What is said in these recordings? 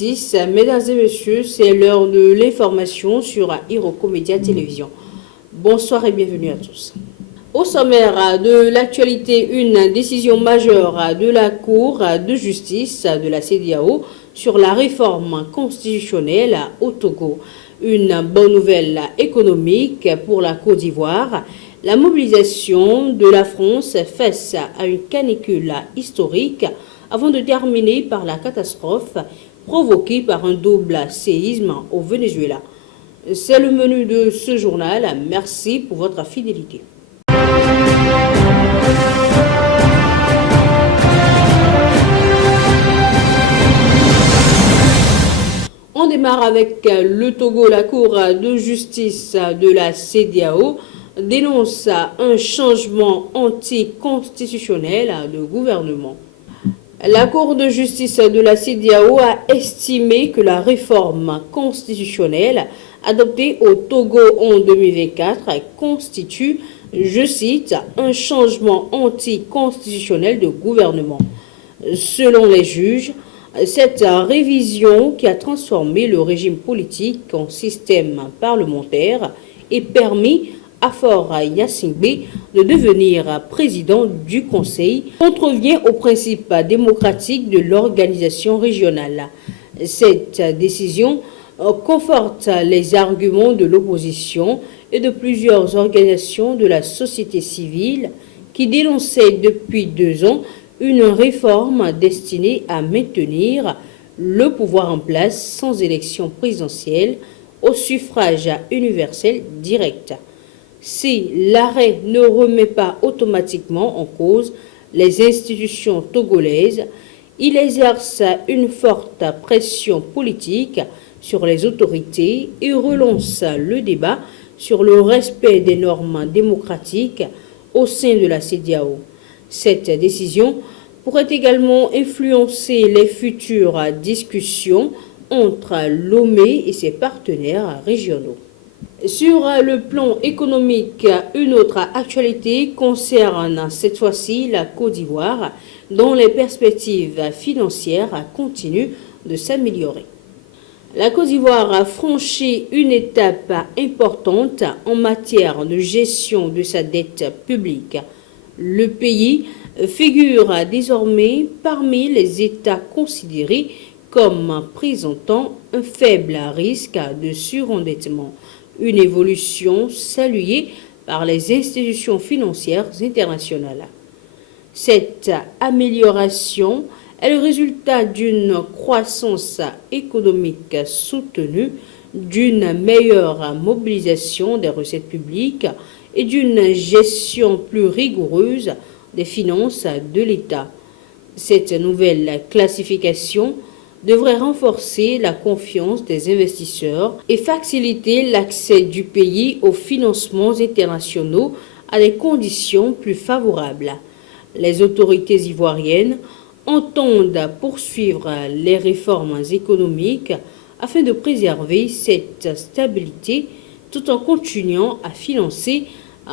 Justice. Mesdames et messieurs, c'est l'heure de l'information sur Iroko Média Télévision. Bonsoir et bienvenue à tous. Au sommaire de l'actualité, une décision majeure de la Cour de justice de la CEDEAO sur la réforme constitutionnelle au Togo. Une bonne nouvelle économique pour la Côte d'Ivoire. La mobilisation de la France face à une canicule historique avant de terminer par la catastrophe provoquée par un double séisme au Venezuela. C'est le menu de ce journal. Merci pour votre fidélité. On démarre avec le Togo. La Cour de justice de la CEDEAO dénonce un changement anticonstitutionnel de gouvernement. La Cour de justice de la CEDEAO a estimé que la réforme constitutionnelle adoptée au Togo en 2024 constitue, je cite, un changement anticonstitutionnel de gouvernement. Selon les juges, cette révision qui a transformé le régime politique en système parlementaire et permis à Faure Gnassingbé de devenir président du Conseil contrevient aux principes démocratiques de l'organisation régionale. Cette décision conforte les arguments de l'opposition et de plusieurs organisations de la société civile qui dénonçaient depuis 2 ans une réforme destinée à maintenir le pouvoir en place sans élection présidentielle au suffrage universel direct. Si l'arrêt ne remet pas automatiquement en cause les institutions togolaises, il exerce une forte pression politique sur les autorités et relance le débat sur le respect des normes démocratiques au sein de la CEDEAO. Cette décision pourrait également influencer les futures discussions entre Lomé et ses partenaires régionaux. Sur le plan économique, une autre actualité concerne cette fois-ci la Côte d'Ivoire, dont les perspectives financières continuent de s'améliorer. La Côte d'Ivoire a franchi une étape importante en matière de gestion de sa dette publique. Le pays figure désormais parmi les États considérés comme présentant un faible risque de surendettement. Une évolution saluée par les institutions financières internationales. Cette amélioration est le résultat d'une croissance économique soutenue, d'une meilleure mobilisation des recettes publiques et d'une gestion plus rigoureuse des finances de l'État. Cette nouvelle classification devrait renforcer la confiance des investisseurs et faciliter l'accès du pays aux financements internationaux à des conditions plus favorables. Les autorités ivoiriennes entendent poursuivre les réformes économiques afin de préserver cette stabilité tout en continuant à financer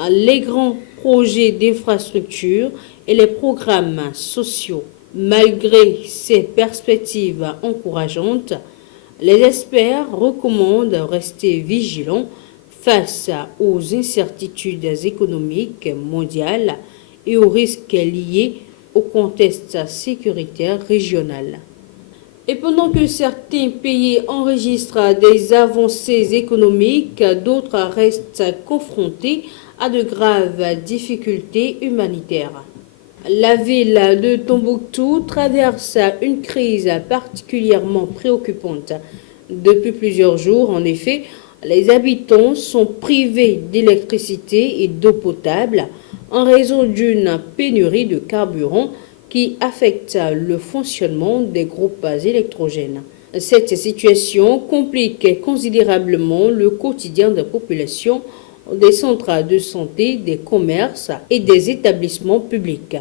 les grands projets d'infrastructure et les programmes sociaux. Malgré ces perspectives encourageantes, les experts recommandent de rester vigilants face aux incertitudes économiques mondiales et aux risques liés au contexte sécuritaire régional. Et pendant que certains pays enregistrent des avancées économiques, d'autres restent confrontés à de graves difficultés humanitaires. La ville de Tombouctou traverse une crise particulièrement préoccupante. Depuis plusieurs jours, en effet, les habitants sont privés d'électricité et d'eau potable en raison d'une pénurie de carburant qui affecte le fonctionnement des groupes électrogènes. Cette situation complique considérablement le quotidien de la population, des centres de santé, des commerces et des établissements publics.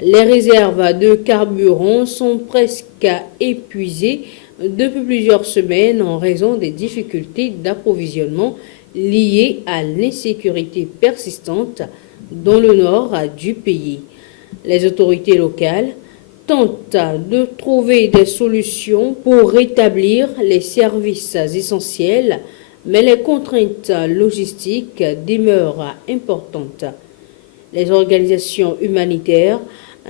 Les réserves de carburant sont presque épuisées depuis plusieurs semaines en raison des difficultés d'approvisionnement liées à l'insécurité persistante dans le nord du pays. Les autorités locales tente de trouver des solutions pour rétablir les services essentiels, mais les contraintes logistiques demeurent importantes. Les organisations humanitaires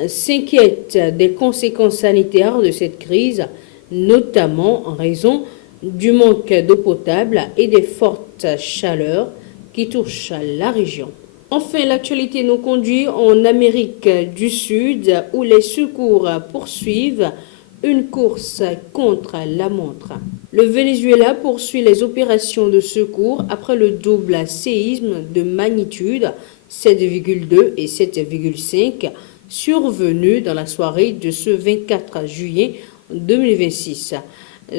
s'inquiètent des conséquences sanitaires de cette crise, notamment en raison du manque d'eau potable et des fortes chaleurs qui touchent la région. Enfin, l'actualité nous conduit en Amérique du Sud où les secours poursuivent une course contre la montre. Le Venezuela poursuit les opérations de secours après le double séisme de magnitude 7,2 et 7,5 survenu dans la soirée de ce 24 juillet 2026.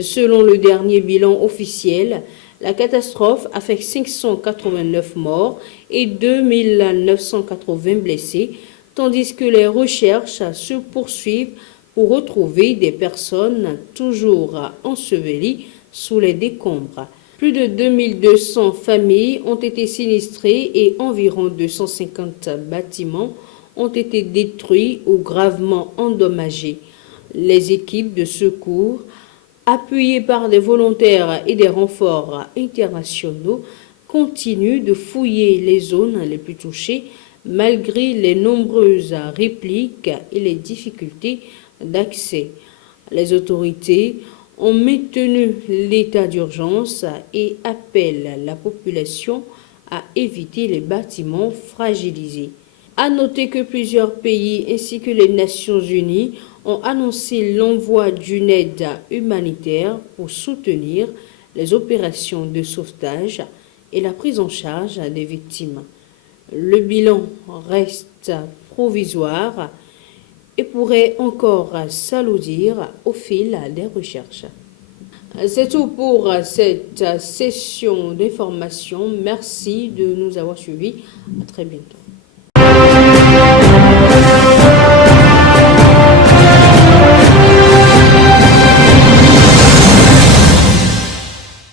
Selon le dernier bilan officiel, la catastrophe a fait 589 morts et 2980 blessés, tandis que les recherches se poursuivent pour retrouver des personnes toujours ensevelies sous les décombres. Plus de 2200 familles ont été sinistrées et environ 250 bâtiments ont été détruits ou gravement endommagés. Les équipes de secours, appuyées par des volontaires et des renforts internationaux, continuent de fouiller les zones les plus touchées malgré les nombreuses répliques et les difficultés d'accès. Les autorités ont maintenu l'état d'urgence et appellent la population à éviter les bâtiments fragilisés. À noter que plusieurs pays ainsi que les Nations Unies ont annoncé l'envoi d'une aide humanitaire pour soutenir les opérations de sauvetage et la prise en charge des victimes. Le bilan reste provisoire et pourrait encore s'alourdir au fil des recherches. C'est tout pour cette session d'information. Merci de nous avoir suivis. À très bientôt.